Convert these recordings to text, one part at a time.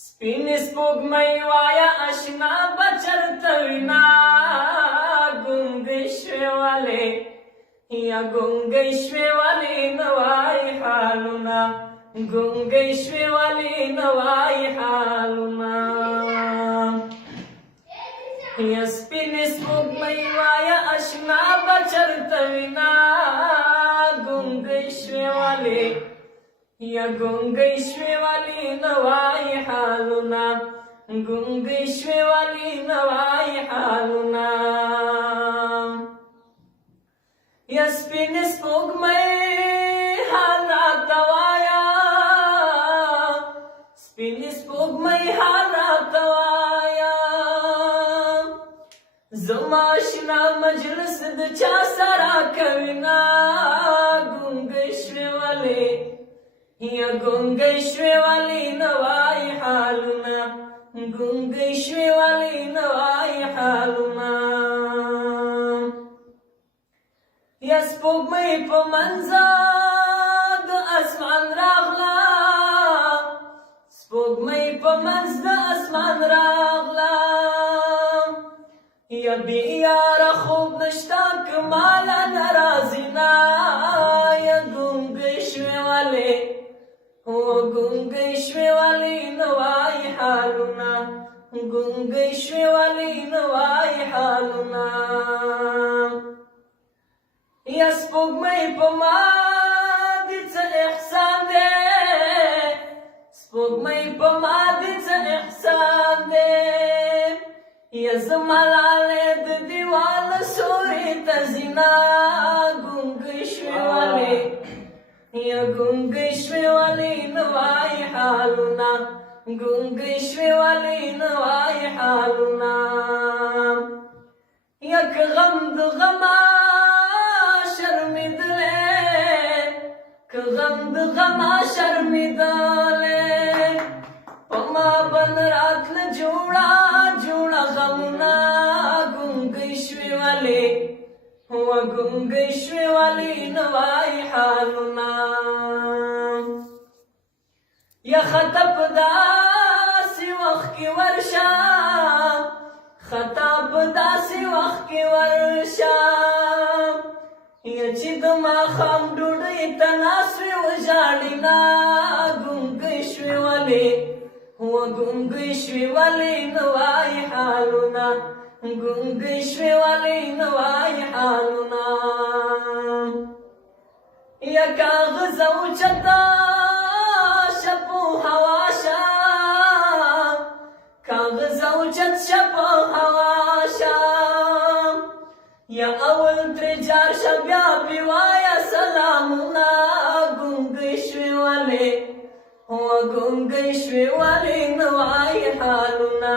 سپین سپوږمۍ وایه اشنا به چرته وینا ګونګۍ شوې ولې یا ګونګۍ شوې ولې نه وایې حالونه ګونګۍ شوې ولې نه وایې حالونه یا سپین سپوږمۍ وایه اشنا به چرته وینا ګونګۍ شوې ولې یا ګونګۍ شوې ولې نه وایې حالونه ګونګۍ شوې ولې نه وایې حالونه یا سپین سپوږمۍ حال راته وایه سپین سپوږمۍ حال راته وایه زما اشنا مجلس د چا سره کوي نه ګونګۍ شوې ولې یا ګونګۍ شوې ولې نه وایې حالونه ګونګۍ شوې ولې نه وایې حالونه یا سپوږمۍ په منځه د اسمان راغله سپوږمۍ په منځ د اسمان راغله یا بې یاره خوب نشته که ماله ناراضي نه یا ګونګۍ شوې ولې ګونګۍ شوې ولې نه وایې حالونه ګونګۍ شوې ولې نه وایې حالونه یا سپوږمۍ په ما دې څه احسان دی سپوږمۍ په ما دې څه احسان دی یا زما لالې د دیوال سورې ته ځینه ګونګۍ شوې ولې یا ګونګۍ شوې ولې نه وایې حالونه ګونګۍ شوې ولې نه وایې حالونه یا که غم د غمه شرمېدلی که غم د غمه شرمېدلی په ما بن راتله جوړه جوړه غمونه ګونګۍ شوې ولې ګونګۍ شوې ولې نه وایې حالونه یا خطا په داسې وخت کې ورشه خطا په داسې وخت کې ورشه یا چې د ماښام ډوډۍ ته ناست وې وژاړې نه ګونګۍ شوې ولې ګونګۍ شوې ولې نه وایې حالونه ګونګۍ شوې ولې نه وایې حالونه یا کاغذ اوچته شه په هوا شه کاغذ اوچت شه په هوا شه یا اول ترې جار شه بیا پرې وایه سلامونه ګونګۍ شوې ولې ګونګۍ شوې ولې نه وایې حالونه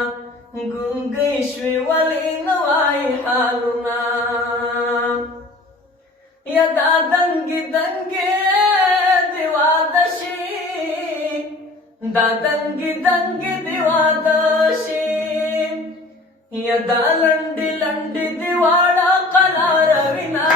ګونګۍ شوې ولې نه وایې حالونه یا دا دنګې دنګې دې واده شي دا دنګې دنګې دې واده شي یا دا لنډې لنډې دې واړه قلاروي نه